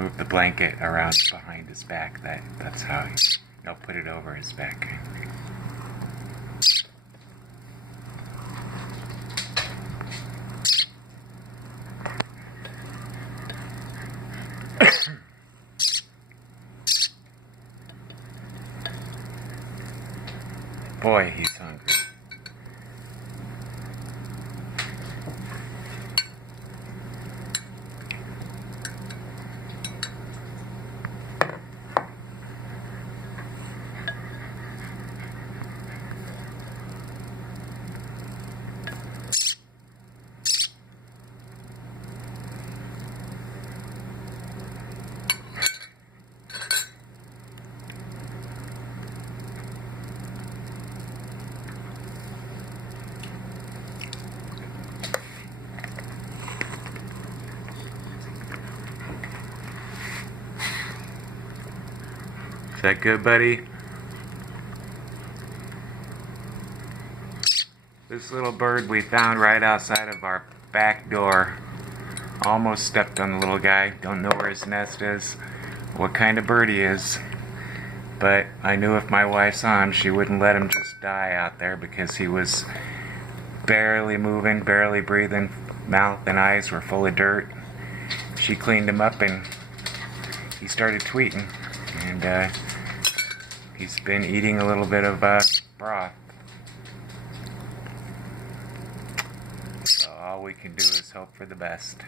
move the blanket around behind his back. That's how I'll put it over his back. Boy, he's hungry. Is that good, buddy? This little bird we found right outside of our back door almost stepped on the little guy. Don't know where his nest is, what kind of bird he is. But I knew if my wife saw him, she wouldn't let him just die out there because he was barely moving, barely breathing. Mouth and eyes were full of dirt. She cleaned him up and he started tweeting. And he's been eating a little bit of broth. So all we can do is hope for the best.